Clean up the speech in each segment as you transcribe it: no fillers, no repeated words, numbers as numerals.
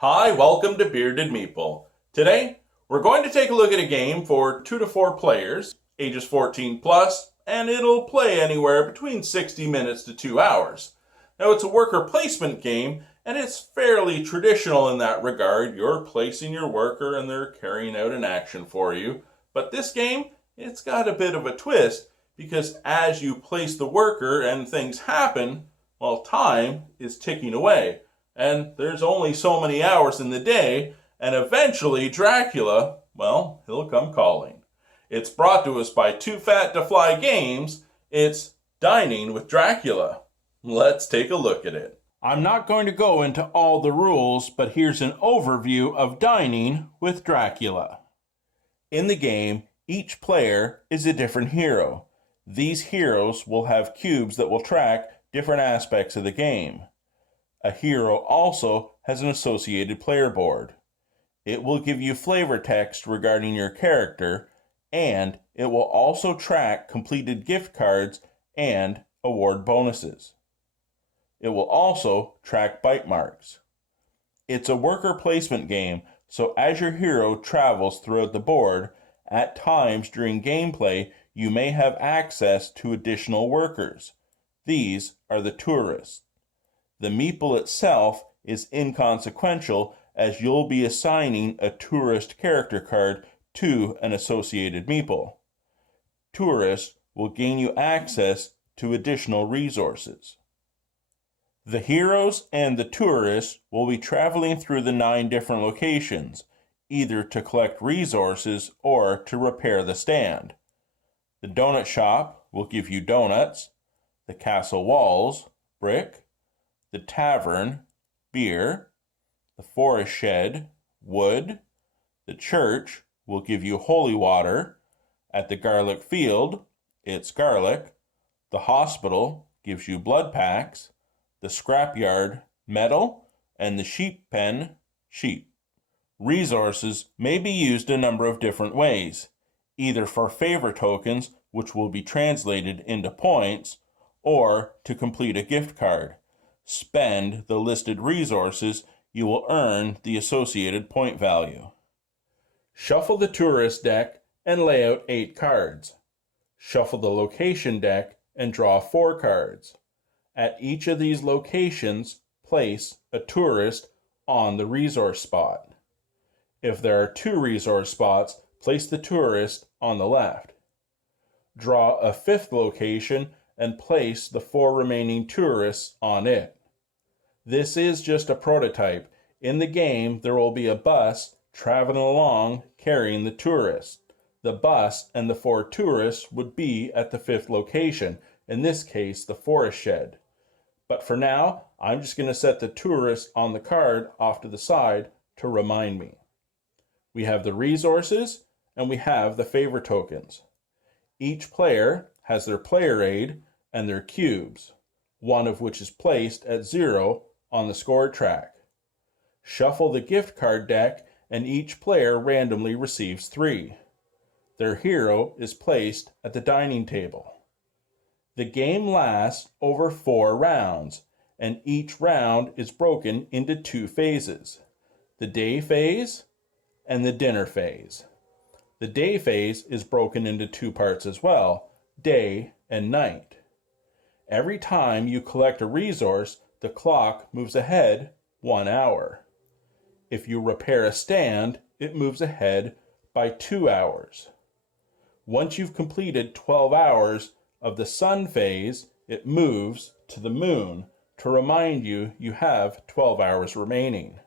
Hi, welcome to Bearded Meeple. Today, we're going to take a look at a game for 2 to 4 players, ages 14 plus, and it'll play anywhere between 60 minutes to 2 hours. Now, it's a worker placement game, and it's fairly traditional in that regard. You're placing your worker and they're carrying out an action for you. But this game, it's got a bit of a twist, because as you place the worker and things happen, well, time is ticking away. And there's only so many hours in the day, and eventually Dracula, well, he'll come calling. It's brought to us by Too Fat to Fly Games. It's Dining with Dracula. Let's take a look at it. I'm not going to go into all the rules, but here's an overview of Dining with Dracula. In the game, each player is a different hero. These heroes will have cubes that will track different aspects of the game. A hero also has an associated player board. It will give you flavor text regarding your character, and it will also track completed gift cards and award bonuses. It will also track bite marks. It's a worker placement game, so as your hero travels throughout the board, at times during gameplay, you may have access to additional workers. These are the tourists. The meeple itself is inconsequential, as you'll be assigning a tourist character card to an associated meeple. Tourists will gain you access to additional resources. The heroes and the tourists will be traveling through the 9 different locations, either to collect resources or to repair the stand. The donut shop will give you donuts, the castle walls, brick, the tavern, beer, the forest shed, wood, the church will give you holy water, at the garlic field, it's garlic, the hospital gives you blood packs, the scrapyard, metal, and the sheep pen, sheep. Resources may be used a number of different ways, either for favor tokens, which will be translated into points, or to complete a gift card. Spend the listed resources, you will earn the associated point value. Shuffle the tourist deck and lay out 8 cards. Shuffle the location deck and draw 4 cards. At each of these locations, place a tourist on the resource spot. If there are 2 resource spots, place the tourist on the left. Draw a 5th location and place the 4 remaining tourists on it. This is just a prototype. In the game, there will be a bus traveling along carrying the tourists. The bus and the 4 tourists would be at the 5th location, in this case, the forest shed. But for now, I'm just going to set the tourists on the card off to the side to remind me. We have the resources and we have the favor tokens. Each player has their player aid and their cubes, one of which is placed at 0 on the score track. Shuffle the gift card deck and each player randomly receives 3. Their hero is placed at the dining table. The game lasts over 4 rounds, and each round is broken into 2 phases: the day phase and the dinner phase. The day phase is broken into 2 parts as well, day and night. Every time you collect a resource, the clock moves ahead 1 hour. If you repair a stand, it moves ahead by 2 hours. Once you've completed 12 hours of the sun phase, it moves to the moon to remind you you have 12 hours remaining.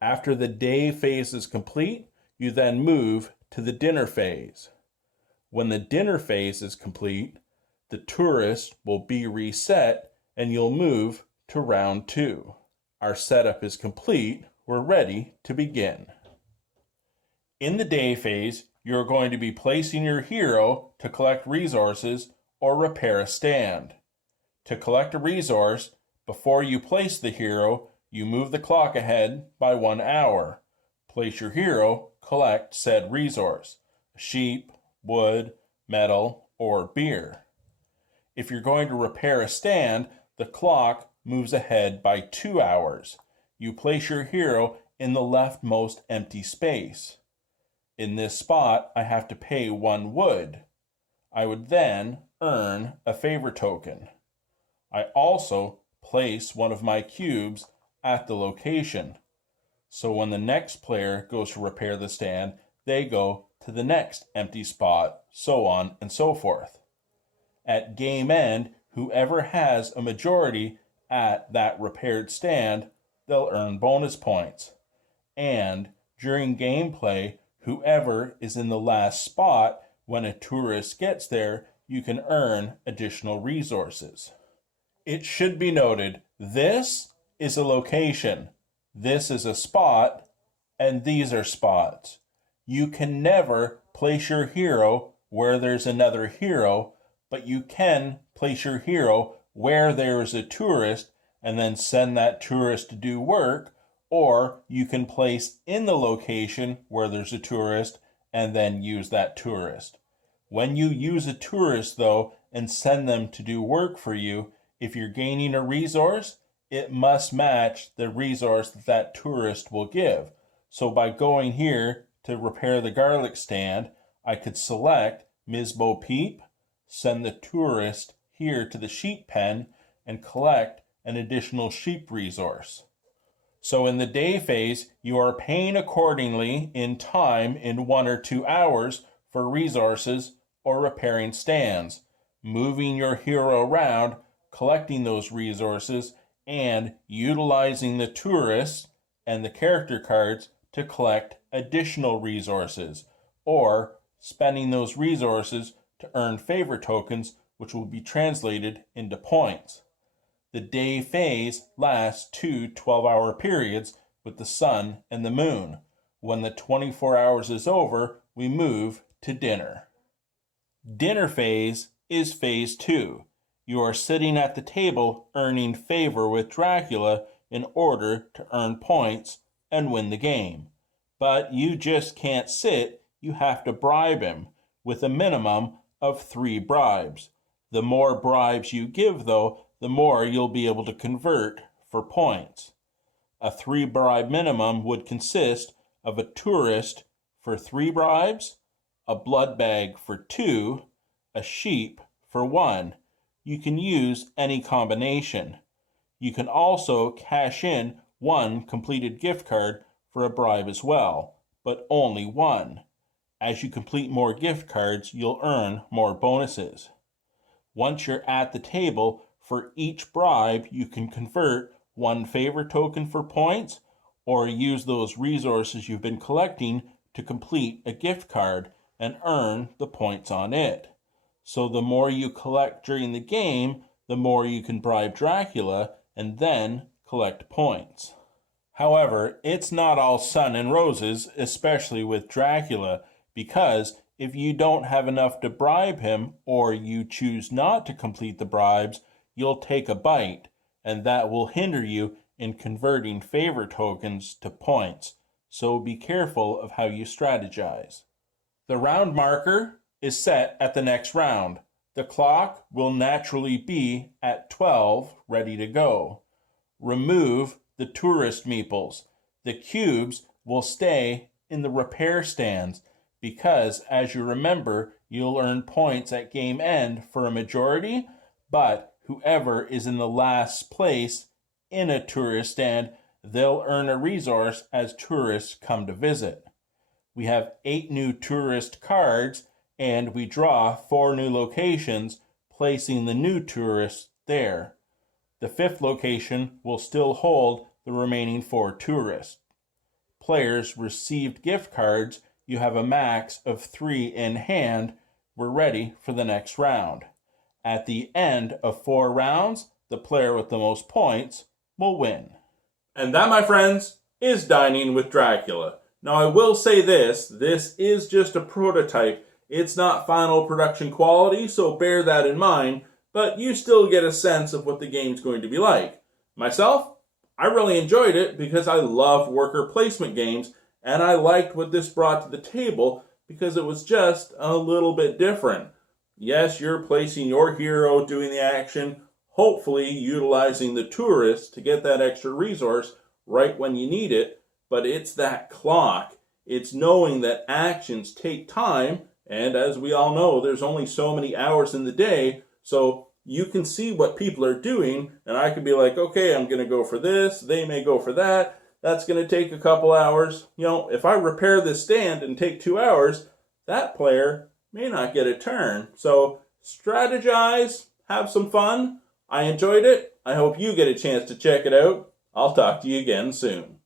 After the day phase is complete, you then move to the dinner phase. When the dinner phase is complete, the tourist will be reset and you'll move to round 2. Our setup is complete. We're ready to begin. In the day phase, you're going to be placing your hero to collect resources or repair a stand. To collect a resource, before you place the hero, you move the clock ahead by 1 hour. Place your hero, collect said resource: sheep, wood, metal, or beer. If you're going to repair a stand, the clock moves ahead by 2 hours. you place your hero in the leftmost empty space. In this spot, I have to pay 1 wood. I would then earn a favor token. I also place one of my cubes at the location. So when the next player goes to repair the stand, they go to the next empty spot, so on and so forth. At game end, whoever has a majority at that repaired stand, they'll earn bonus points. And during gameplay, whoever is in the last spot when a tourist gets there, you can earn additional resources. It should be noted, this is a location, this is a spot, and these are spots. You can never place your hero where there's another hero, but you can place your hero where there is a tourist and then send that tourist to do work, or you can place in the location where there's a tourist and then use that tourist. When you use a tourist, though, and send them to do work for you, if you're gaining a resource, it must match the resource that that tourist will give. So by going here to repair the garlic stand, I could select Ms. Bo Peep, send the tourist here to the sheep pen, and collect an additional sheep resource. So in the day phase, you are paying accordingly in time in 1 or 2 hours for resources or repairing stands, moving your hero around, collecting those resources, and utilizing the tourists and the character cards to collect additional resources, or spending those resources to earn favor tokens, which will be translated into points. The day phase lasts 2 12-hour periods with the sun and the moon. When the 24 hours is over, we move to dinner. Dinner phase is phase 2. You are sitting at the table earning favor with Dracula in order to earn points and win the game. But you just can't sit, you have to bribe him with a minimum of 3 bribes. The more bribes you give, though, the more you'll be able to convert for points. A 3 bribe minimum would consist of a tourist for 3 bribes, a blood bag for 2, a sheep for 1. You can use any combination. You can also cash in 1 completed gift card for a bribe as well, but only 1. As you complete more gift cards, you'll earn more bonuses. Once you're at the table, for each bribe, you can convert 1 favor token for points, or use those resources you've been collecting to complete a gift card and earn the points on it. So the more you collect during the game, the more you can bribe Dracula and then collect points. However, it's not all sun and roses, especially with Dracula, because if you don't have enough to bribe him, or you choose not to complete the bribes, you'll take a bite, and that will hinder you in converting favor tokens to points. So be careful of how you strategize. The round marker is set at the next round. The clock will naturally be at 12, ready to go. Remove the tourist meeples. The cubes will stay in the repair stands because, as you remember, you'll earn points at game end for a majority, but whoever is in the last place in a tourist stand, they'll earn a resource as tourists come to visit. We have 8 new tourist cards, and we draw 4 new locations, placing the new tourists there. The 5th location will still hold the remaining 4 tourists. Players received gift cards. You have a max of 3 in hand. We're ready for the next round. At the end of 4 rounds, the player with the most points will win. And that, my friends, is Dining with Dracula. Now, I will say this is just a prototype. It's not final production quality, so bear that in mind, but you still get a sense of what the game's going to be like. Myself, I really enjoyed it because I love worker placement games, and I liked what this brought to the table because it was just a little bit different. Yes, you're placing your hero doing the action, hopefully utilizing the tourist to get that extra resource, right when you need it, but it's that clock. It's knowing that actions take time, and as we all know, there's only so many hours in the day, so you can see what people are doing, and I could be like, okay, I'm going to go for this, they may go for that, that's going to take a couple hours. You know, if I repair this stand and take 2 hours, that player may not get a turn. So strategize, have some fun. I enjoyed it. I hope you get a chance to check it out. I'll talk to you again soon.